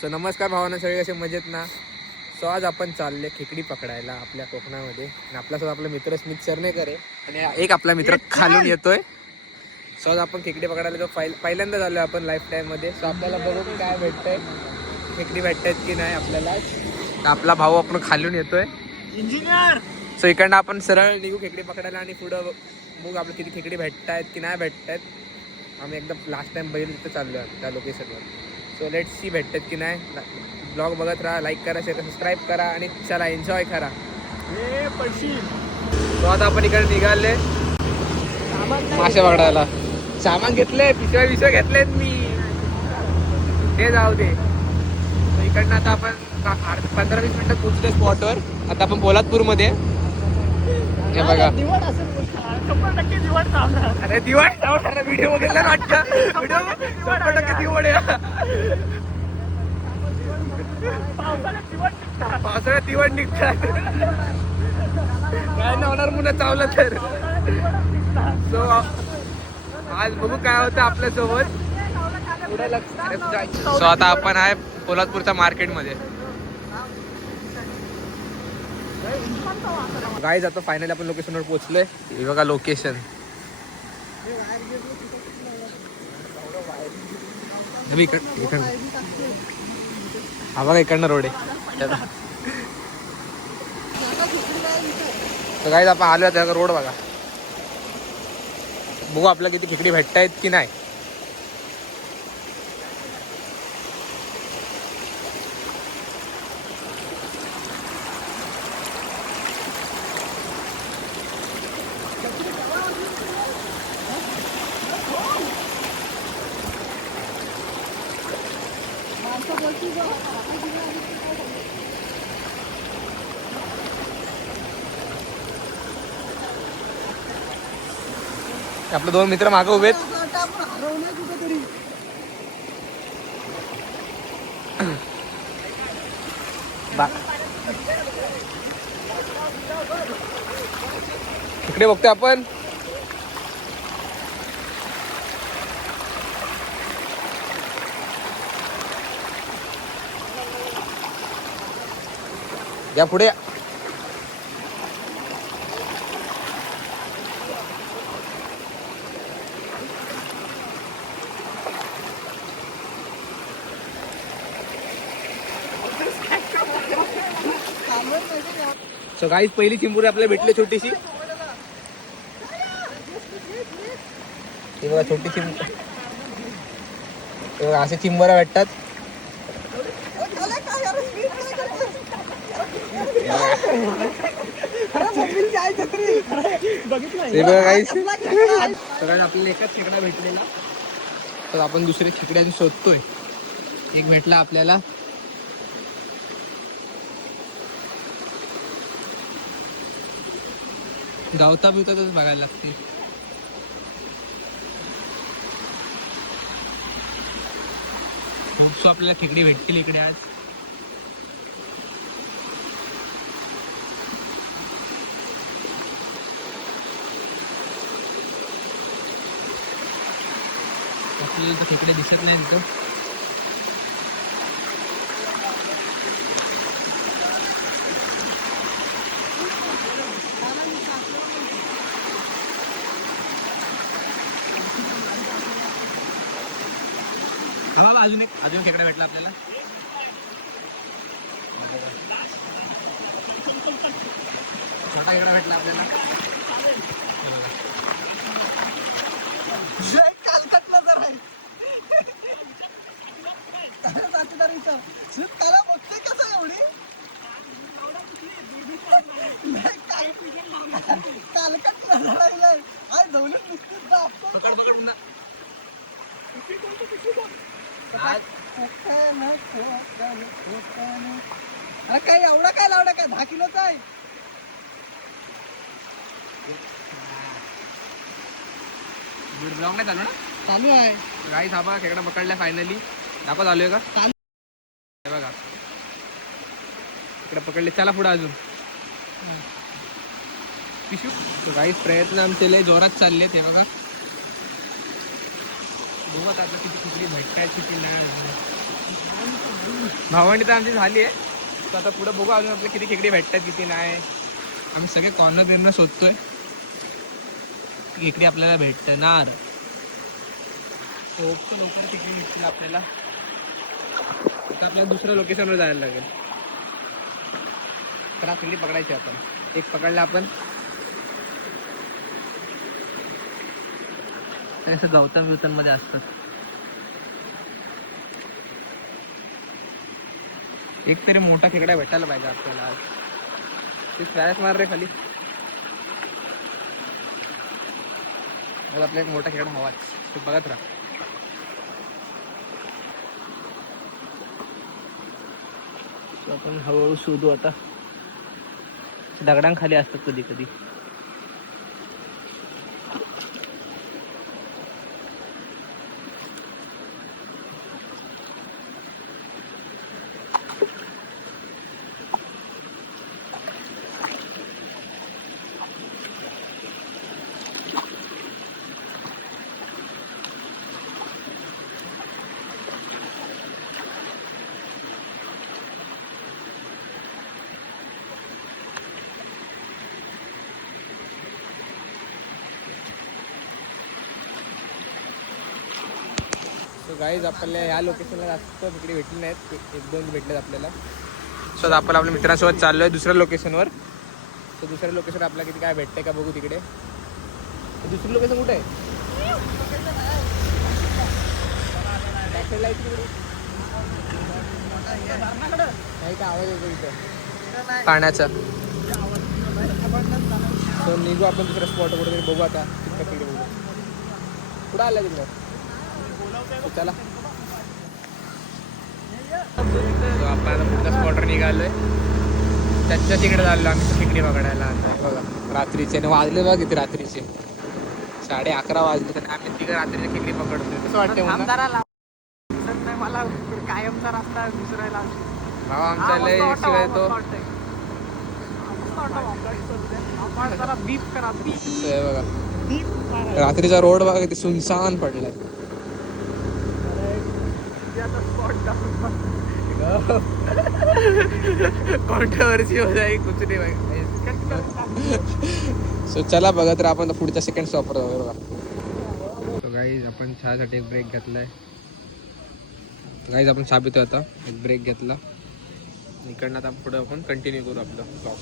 So नमस्कार भावांना सगळे कसे मजेत ना? सो आज आपण चालले खेकडी पकडायला आपल्या कोकणामध्ये. आणि आपल्यासोबत आपला मित्र स्मित सरनेकर आहे आणि एक आपला मित्र खालून येतोय. सो आज आपण खेकडी पकडायला जो पहिल पहिल्यांदा झालो आपण लाईफ टाईममध्ये सो आपल्याला बघून काय भेटतंय खेकडी भेटतायत की नाही आपल्याला. तर आपला भाऊ आपण खालून येतोय. इंजिनियर सो इकडनं आपण सरळ निघू खेकडी पकडायला आणि पुढं बघू आपलं किती खेकडी भेटतायत की नाही भेटतायत. आम्ही एकदम लास्ट टाइम बैल तिथं चाललो आहे त्या लोकेशनवर सो लेट सी भेटतात की नाही. ब्लॉग बघत राहा लाईक करा शेअर सबस्क्राईब करा आणि चला एन्जॉय करा. हे सो आता आपण इकडे निघाले. मासे पकडायला. सामान घेतले पिशव्या पिशव्या घेतलेत मी. ते जाऊ दे. इकडनं आता आपण पंधरा वीस मिनिटात पोहोचलो स्पॉटवर आता आपण पोलादपूरमध्ये. हे बघा. शंभर टक्के अरे दिवाळी व्हिडिओ ना वाटतं. व्हिडिओ शंभर टक्के दिवाळी. पावसाळ्यात दिवड निघतात. पावसाळ्यात दिवाळी निघतात काय नाही होणार मुलं चावलं तर? सो आज बघू काय होतं आपल्यासोबत सो आता आपण आहे पोलादपूरच्या मार्केटमध्ये गाईज आता फायनली आपण लोकेशनवर पोहोचलोय. हे बघा लोकेशन इकडं हा बघा इकडनं रोड आहे. गाईज आपण आलो त्याचा रोड बघा. बघू आपल्याला किती खेकडी भेटतायत की नाही. आपले दोन मित्र मागे उभे आहेत. इकडे बघतोय आपण. या पुढे. सो काही पहिली चिंबुरी आपल्याला भेटली छोटीशी. बघा छोटी चिंब असे चिंबरा भेटतात. बघा काही सगळ्यांना आपल्याला एकाच खेकडा भेटलेला. तर आपण दुसरे खेकड्यांनी शोधतोय. एक भेटला आपल्याला. गावता बिवतातच बघायला लागते खूप सो आपल्याला खेकडी भेटतील इकडे आज. तर खेकडे दिसत नाही तिथं हा बाबा अजून एक अजून खेकडा भेटला आपल्याला. छोटा खेकडा भेटला आपल्याला जय कालकटला जर आहे काय साथीदारीचा शिव त्याला बघते कसं एवढी? नाही, काल- कालकटला जरायलाय आय जवळून नुसतीच दाबतो पकड पकड पुन्हा. अरे काय एवढा काय लावला काय? दहा किलोचा आहे? ब्लॉग नाही चालू ना? चालू आहे. गाई थांबा खेकडा पकडला फायनली दाखवत आलोय का चालू. हे बघा इकडे पकडले. चला पुढे अजून. पिशू काही प्रयत्न आमचे लय जोरात चाललेत हे बघा. बघत आता किती कुठली भेटतात किती नाही भावंडी तर आमची झाली आहे. तर आता पुढे बघू अजून आपले किती खेकडी भेटतात किती नाही. आम्ही सगळे कॉर्नर बिर्नर शोधतोय. खेकडी आपल्याला भेटणार. लवकर तिकडे भेटतील आपल्याला. आता आपल्याला दुसऱ्या लोकेशनवर जायला लागेल. तर खेकडी पकडायची आपण. एक पकडला आपण. असं गौतम विवतममध्ये असतात एक तरी मोठा खेकडा भेटायला पाहिजे आपल्याला आज. ते स्क्रॅच मार रे खाली. आज आपला एक मोठा खेकडा हवाच तो बघत राहा. आपण हळूहळू शोधू आता. दगडांखाली असतात कधी कधी. सो गाईज आपल्याला या लोकेशनला जास्त तिकडे भेटले नाहीत. एक- दोन भेटलेत आपल्याला. सो आता आपण आपल्या मित्रांसोबत चाललोय दुसऱ्या लोकेशनवर सो दुसऱ्या लोकेशन आपल्याला किती काय भेटतंय का बघू तिकडे. दुसरी लोकेशन कुठे आहे? आहे का आवाज येतो इथं? पाण्याचा. सो निघू आपण दुसऱ्या स्पॉट कुठे बघू आता. तिकडे बघू. कुठं आलं तिकडे? चला. आपण आता स्पॉटवर निघालोय. त्याच्या तिकडे चाललो आम्ही खेकडी पकडायला आता. बघा रात्रीचे. आणि वाजले बघा किती रात्रीचे. साडे अकरा वाजले तर आम्ही तिकडे रात्रीचे खेकडी पकडतोय. कसं नाही मला. कायमचा रस्ता दुसऱ्याला भाऊ आमचा लय शिवाय तो आपण जरा बीप करा. बीप So, हे बघा रात्रीचा रोड बघा किती सुनसान पडलाय. कॉन्ट्रोवर्सी हो जाई कुछ नाही भाई सो चला बघा तर आपण पुढच्या सेकंड स्टॉपवर जाऊ बघा. सो गाईज आपण चहासाठी एक ब्रेक घेतलाय. गाईज आपण चहा पितोय आता. एक ब्रेक घेतला. इकडनं आता पुढे आपण कंटिन्यू करू आपलं ब्लॉग